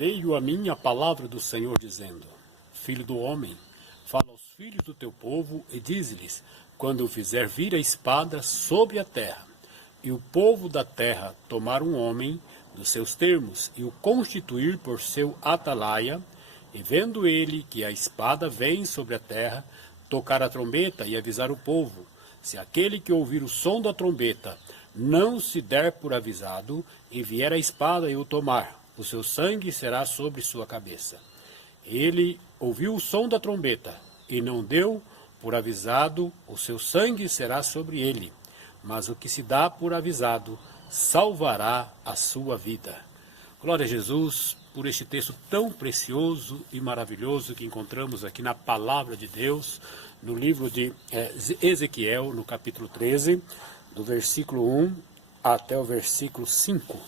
Veio a mim a palavra do Senhor dizendo: Filho do homem, fala aos filhos do teu povo e dize-lhes: quando fizer vir a espada sobre a terra, e o povo da terra tomar um homem dos seus termos e o constituir por seu atalaia, e vendo ele que a espada vem sobre a terra, tocar a trombeta e avisar o povo, se aquele que ouvir o som da trombeta não se der por avisado, e vier a espada e o tomar, o seu sangue será sobre sua cabeça. Ele ouviu o som da trombeta, e não deu por avisado, o seu sangue será sobre ele. Mas o que se dá por avisado, salvará a sua vida. Glória a Jesus por este texto tão precioso e maravilhoso que encontramos aqui na Palavra de Deus, no livro de Ezequiel, no capítulo 13, do versículo 1 até o versículo 5.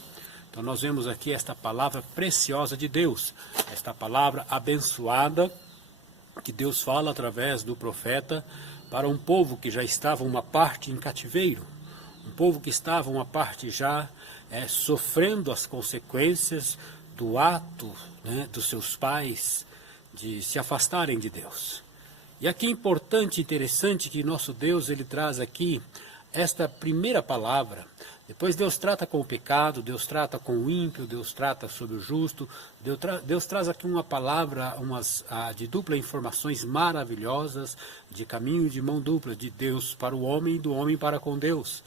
Então nós vemos aqui esta palavra preciosa de Deus, esta palavra abençoada que Deus fala através do profeta para um povo que já estava uma parte em cativeiro, um povo que estava uma parte já sofrendo as consequências do ato dos seus pais de se afastarem de Deus. E aqui é importante e interessante que nosso Deus ele traz aqui esta primeira palavra. Depois Deus trata com o pecado, Deus trata com o ímpio, Deus trata sobre o justo, Deus traz aqui uma palavra de dupla informações maravilhosas, de caminho de mão dupla, de Deus para o homem e do homem para com Deus.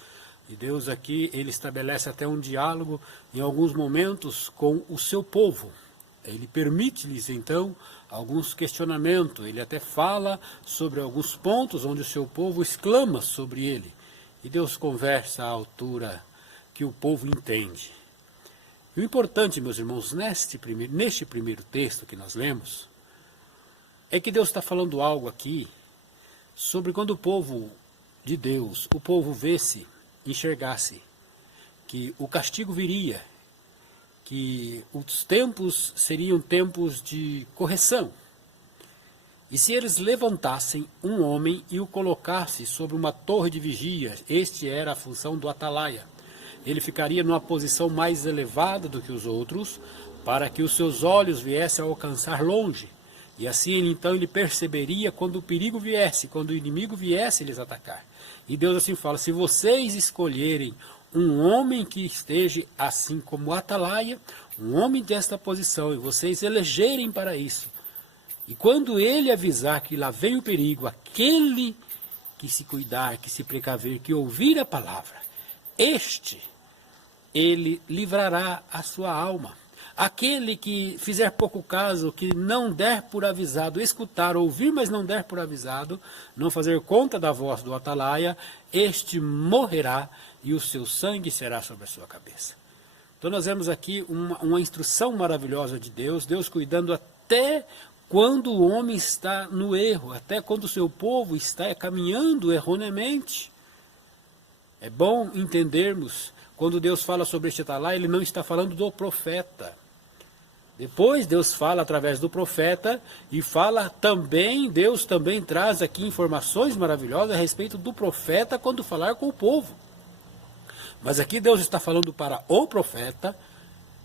E Deus aqui, ele estabelece até um diálogo, em alguns momentos, com o seu povo. Ele permite-lhes, então, alguns questionamentos. Ele até fala sobre alguns pontos onde o seu povo exclama sobre ele. E Deus conversa à altura que o povo entende. E o importante, meus irmãos, neste primeiro texto que nós lemos, é que Deus está falando algo aqui sobre quando o povo de Deus, o povo enxergasse que o castigo viria, que os tempos seriam tempos de correção. E se eles levantassem um homem e o colocassem sobre uma torre de vigia, este era a função do atalaia. Ele ficaria numa posição mais elevada do que os outros, para que os seus olhos viessem a alcançar longe. E assim, então, ele perceberia quando o perigo viesse, quando o inimigo viesse lhes atacar. E Deus assim fala: se vocês escolherem um homem que esteja assim como atalaia, um homem desta posição, e vocês elegerem para isso, e quando ele avisar que lá vem o perigo, aquele que se cuidar, que se precaver, que ouvir a palavra, ele livrará a sua alma. Aquele que fizer pouco caso, que não der por avisado, escutar, ouvir, mas não der por avisado, não fazer conta da voz do atalaia, este morrerá e o seu sangue será sobre a sua cabeça. Então nós vemos aqui uma instrução maravilhosa de Deus, Deus cuidando até quando o homem está no erro, até quando o seu povo está caminhando erroneamente. É bom entendermos, quando Deus fala sobre este atalaia, ele não está falando do profeta. Depois Deus fala através do profeta e fala também, Deus também traz aqui informações maravilhosas a respeito do profeta quando falar com o povo. Mas aqui Deus está falando para o profeta,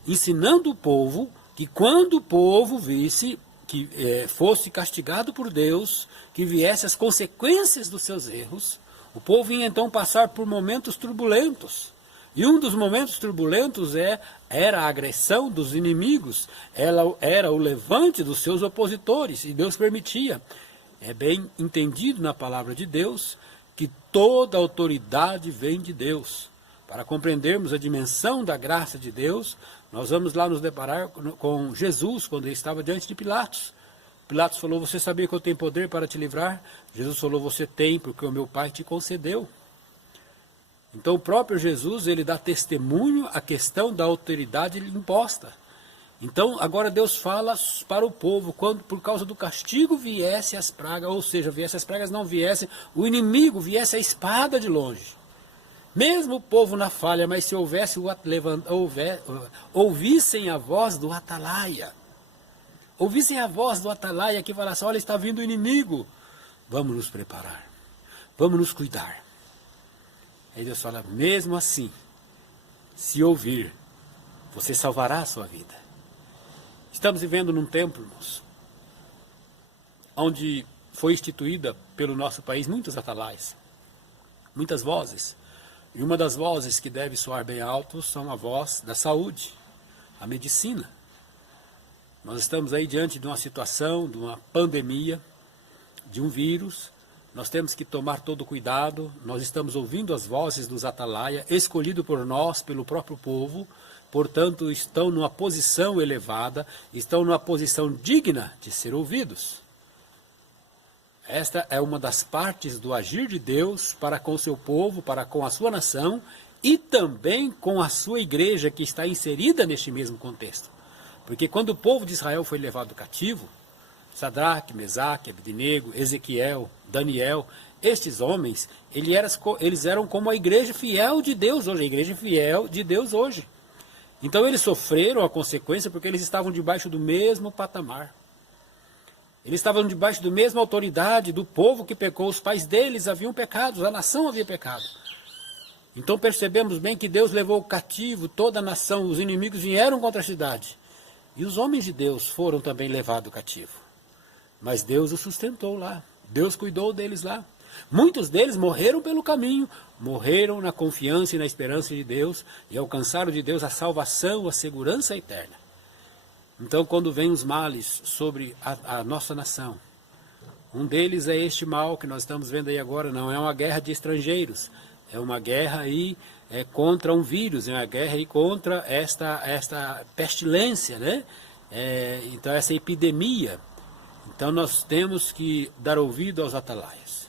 ensinando o povo que quando o povo visse que fosse castigado por Deus, que viesse as consequências dos seus erros, o povo ia então passar por momentos turbulentos. E um dos momentos turbulentos era a agressão dos inimigos, era o levante dos seus opositores, e Deus permitia. É bem entendido na palavra de Deus que toda autoridade vem de Deus. Para compreendermos a dimensão da graça de Deus, nós vamos lá nos deparar com Jesus, quando ele estava diante de Pilatos. Pilatos falou: você sabia que eu tenho poder para te livrar? Jesus falou: você tem, porque o meu Pai te concedeu. Então o próprio Jesus, ele dá testemunho à questão da autoridade imposta. Então agora Deus fala para o povo, quando por causa do castigo viesse as pragas, ou seja, viesse as pragas, não viesse o inimigo, viesse a espada de longe. Mesmo o povo na falha, mas se ouvissem a voz do atalaia, que falasse: olha, está vindo o inimigo, vamos nos preparar, vamos nos cuidar. Aí Deus fala: mesmo assim, se ouvir, você salvará a sua vida. Estamos vivendo num tempo, irmãos, onde foi instituída pelo nosso país muitos atalaias, muitas vozes. E uma das vozes que deve soar bem alto são a voz da saúde, a medicina. Nós estamos aí diante de uma situação, de uma pandemia, de um vírus. Nós temos que tomar todo cuidado. Nós estamos ouvindo as vozes dos atalaia, escolhido por nós, pelo próprio povo. Portanto, estão numa posição elevada, estão numa posição digna de ser ouvidos. Esta é uma das partes do agir de Deus para com o seu povo, para com a sua nação e também com a sua igreja que está inserida neste mesmo contexto. Porque quando o povo de Israel foi levado cativo, Sadraque, Mesaque, Abednego, Ezequiel, Daniel, estes homens, eles eram como a igreja fiel de Deus hoje, a igreja fiel de Deus hoje. Então eles sofreram a consequência porque eles estavam debaixo do mesmo patamar. Eles estavam debaixo da mesma autoridade do povo que pecou. Os pais deles haviam pecado, a nação havia pecado. Então percebemos bem que Deus levou cativo toda a nação, os inimigos vieram contra a cidade. E os homens de Deus foram também levados cativo. Mas Deus os sustentou lá, Deus cuidou deles lá. Muitos deles morreram pelo caminho, morreram na confiança e na esperança de Deus e alcançaram de Deus a salvação, a segurança eterna. Então, quando vem os males sobre a nossa nação, um deles é este mal que nós estamos vendo aí agora, não é uma guerra de estrangeiros, é uma guerra aí contra um vírus, é uma guerra aí contra esta pestilência, né? Então, essa epidemia. Então, nós temos que dar ouvido aos atalaias,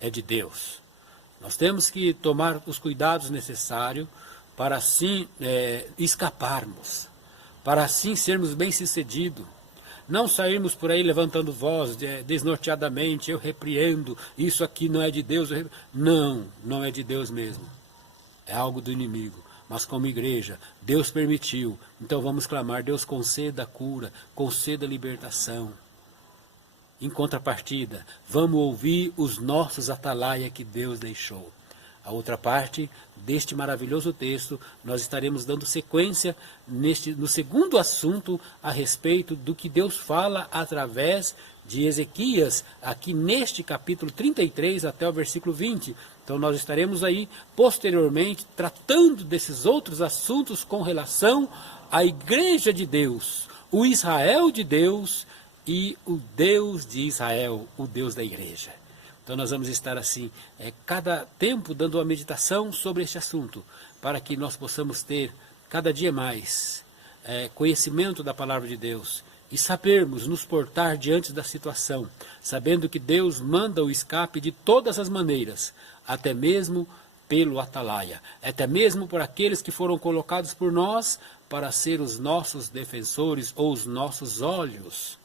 é de Deus. Nós temos que tomar os cuidados necessários para assim escaparmos, para assim sermos bem-sucedidos. Não sairmos por aí levantando voz desnorteadamente, eu repreendo, isso aqui não é de Deus. Não, não é de Deus mesmo. É algo do inimigo. Mas como igreja, Deus permitiu. Então vamos clamar, Deus conceda a cura, conceda a libertação. Em contrapartida, vamos ouvir os nossos atalaia que Deus deixou. A outra parte deste maravilhoso texto, nós estaremos dando sequência no segundo assunto a respeito do que Deus fala através de Ezequias, aqui neste capítulo 33 até o versículo 20. Então nós estaremos aí posteriormente tratando desses outros assuntos com relação à igreja de Deus, o Israel de Deus e o Deus de Israel, o Deus da igreja. Então nós vamos estar assim, cada tempo dando uma meditação sobre este assunto, para que nós possamos ter cada dia mais conhecimento da palavra de Deus e sabermos nos portar diante da situação, sabendo que Deus manda o escape de todas as maneiras, até mesmo pelo atalaia, até mesmo por aqueles que foram colocados por nós para ser os nossos defensores ou os nossos olhos.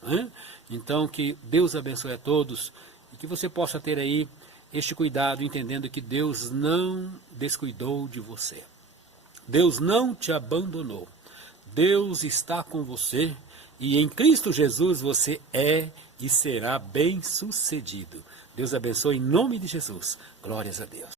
Então que Deus abençoe a todos. E que você possa ter aí este cuidado, entendendo que Deus não descuidou de você. Deus não te abandonou. Deus está com você e em Cristo Jesus você é e será bem-sucedido. Deus abençoe em nome de Jesus. Glórias a Deus.